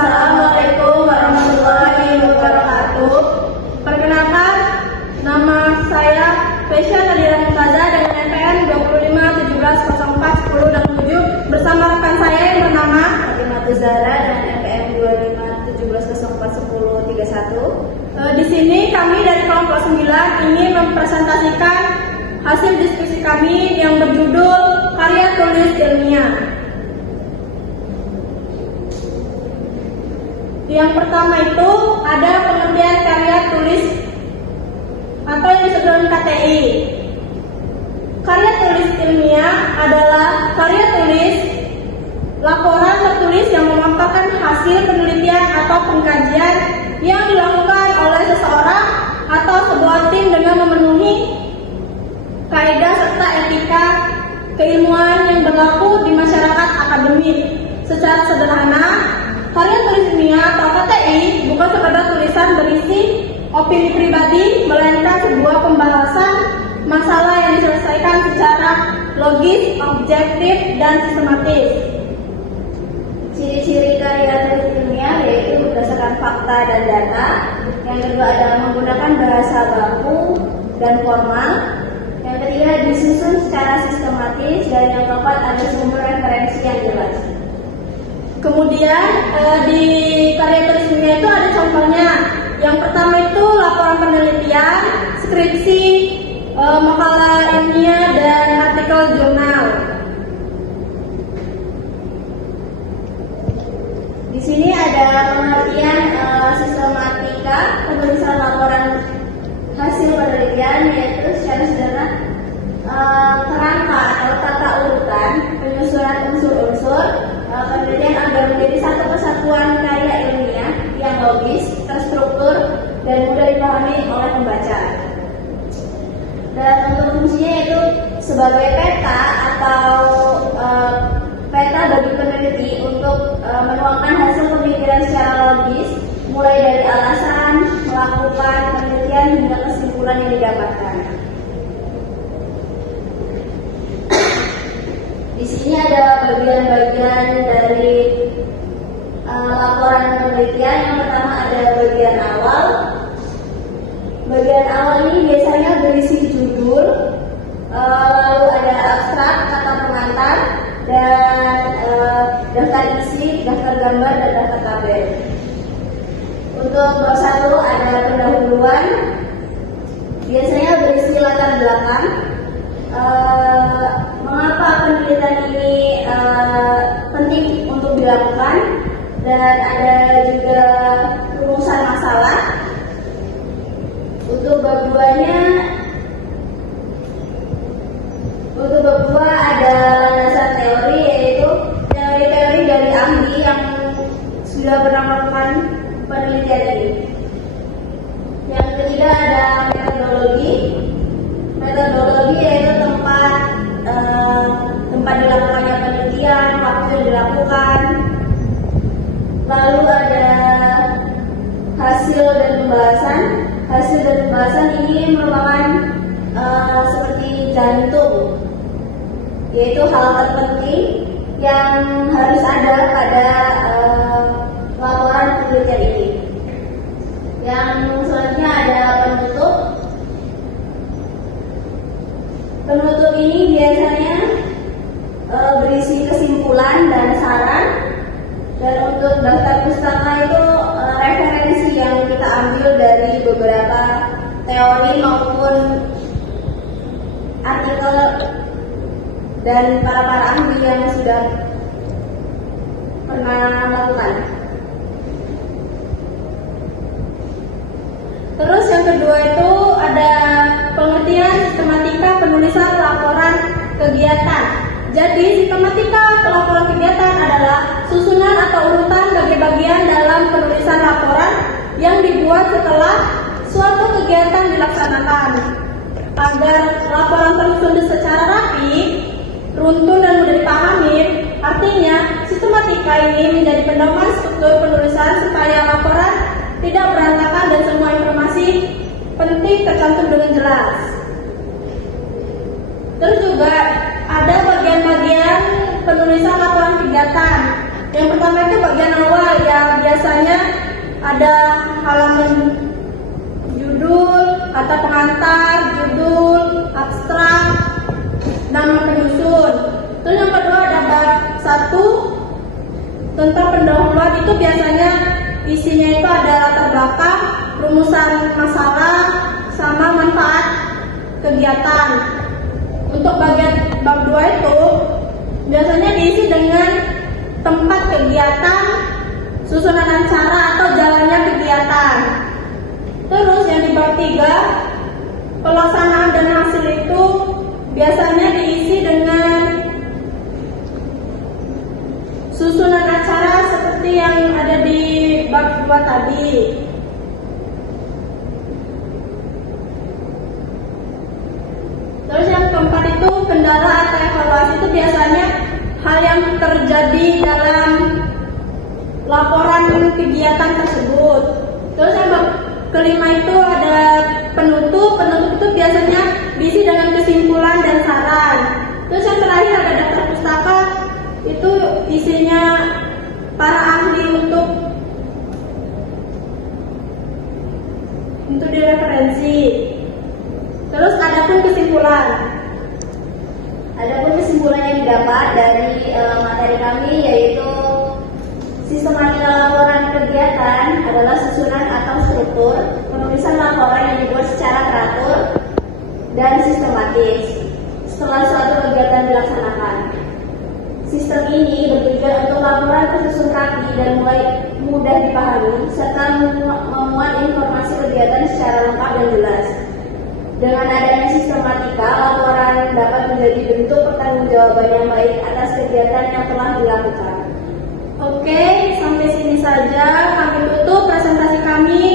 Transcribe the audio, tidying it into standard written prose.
Assalamualaikum warahmatullahi wabarakatuh. Perkenalkan, nama saya Fesya Nadira Mumtazah dengan NPM 25170410 dan 7 bersama rekan saya yang bernama Fatimah Zahra dengan NPM 2517041031. Di sini kami dari kelompok 9 ingin mempresentasikan hasil diskusi kami yang berjudul Karya Tulis Ilmiah. Yang pertama itu ada pengertian karya tulis atau yang disebut dengan KTI. Karya tulis ilmiah adalah karya tulis laporan tertulis yang memaparkan hasil penelitian atau pengkajian yang dilakukan oleh seseorang atau sebuah tim dengan memenuhi kaidah serta etika keilmuan yang berlaku di masyarakat akademik. Secara sederhana, karya tulis ilmiah atau KTI bukan sekedar tulisan berisi opini pribadi, melainkan sebuah pembahasan masalah yang diselesaikan secara logis, objektif, dan sistematis. Ciri-ciri karya tulis ilmiah yaitu berdasarkan fakta dan data. Yang kedua adalah menggunakan bahasa baku dan formal. Yang ketiga disusun secara sistematis, dan yang keempat ada sumber referensi yang jelas. Kemudian di karya tulis ilmiah itu ada contohnya. Yang pertama itu laporan penelitian, skripsi, makalah ilmiah, dan artikel jurnal. Di sini ada pengertian sistematika penulisan laporan hasil penelitian, yaitu secara sederhana kerangka atau tata urutan penyusunan unsur-unsur penelitian agar menjadi satu kesatuan karya ilmiah yang logis, terstruktur, dan mudah dipahami oleh pembaca. Dan untuk fungsinya itu sebagai peta atau peta bagi peneliti untuk menuangkan hasil pemikiran secara logis, mulai dari alasan, melakukan penelitian hingga kesimpulan yang didapatkan. Di sini ada bagian-bagian dari laporan penelitian. Yang pertama ada bagian awal. Bagian awal ini biasanya berisi judul, lalu ada abstrak, kata pengantar, dan daftar isi, daftar gambar, dan daftar tabel. Untuk bab 1 ada pendahuluan, biasanya berisi latar belakang, mengapa penelitian ini penting untuk dilakukan, dan ada juga rumusan masalah. Untuk bab 2-nya, untuk bab 2 ada landasan teori, yaitu teori-teori dari ahli yang sudah pernah melakukan penelitian ini. Yang ketiga ada metodologi. Metodologi yaitu tempat dilakukannya penelitian, waktu yang dilakukan. Lalu ada hasil dan pembahasan. Hasil dan pembahasan ini merupakan seperti jantung, yaitu hal terpenting yang harus ada pada laporan penelitian ini. Yang selanjutnya ada penutup. Penutup ini biasanya berisi kesimpulan dan saran. Dan untuk daftar pustaka itu referensi yang kita ambil dari beberapa teori maupun artikel dan para ahli yang sudah pernah melakukan. Terus yang kedua itu ada pengertian sistematika penulisan laporan kegiatan. Jadi sistematika laporan kegiatan adalah susunan atau urutan bagi bagian dalam penulisan laporan yang dibuat setelah suatu kegiatan dilaksanakan. Agar laporan tersusun secara rapi, runtun, dan mudah dipahami, artinya sistematika ini menjadi pedoman struktur penulisan supaya laporan tidak berantakan dan semua informasi penting tercantum dengan jelas. Terus juga ada bagian-bagian penulisan laporan kegiatan. Yang pertama itu bagian awal yang biasa ada halaman judul, kata pengantar, judul, abstrak, nama penyusun. Terus yang kedua ada bab 1 tentang pendahuluan. Itu biasanya isinya itu ada latar belakang, rumusan masalah, sama manfaat kegiatan. Untuk bagian bab 2 itu biasanya diisi dengan tempat kegiatan, susunan acara atau jalannya kegiatan. Terus yang di bab 3, pelaksanaan dan hasil itu biasanya diisi dengan susunan acara seperti yang ada di bab 2 tadi. Terus yang keempat itu kendala atau evaluasi. Itu biasanya hal yang terjadi dalam laporan kegiatan tersebut. Terus yang bab kelima itu ada penutup. Penutup itu biasanya diisi dengan kesimpulan dan saran. Terus yang terakhir ada daftar pustaka. Itu isinya para ahli untuk direferensi. Terus adapun kesimpulan. Adapun kesimpulan yang didapat dari materi kami yaitu sistematika laporan kegiatan adalah susunan atau struktur penulisan laporan yang dibuat secara teratur dan sistematis setelah suatu kegiatan dilaksanakan. Sistem ini bertujuan untuk laporan tersusun rapi dan mulai mudah dipahami serta memuat informasi kegiatan secara lengkap dan jelas. Dengan adanya sistematika, laporan dapat menjadi bentuk pertanggungjawaban yang baik atas kegiatan yang telah dilakukan. Oke, sampai sini saja kami tutup presentasi kami.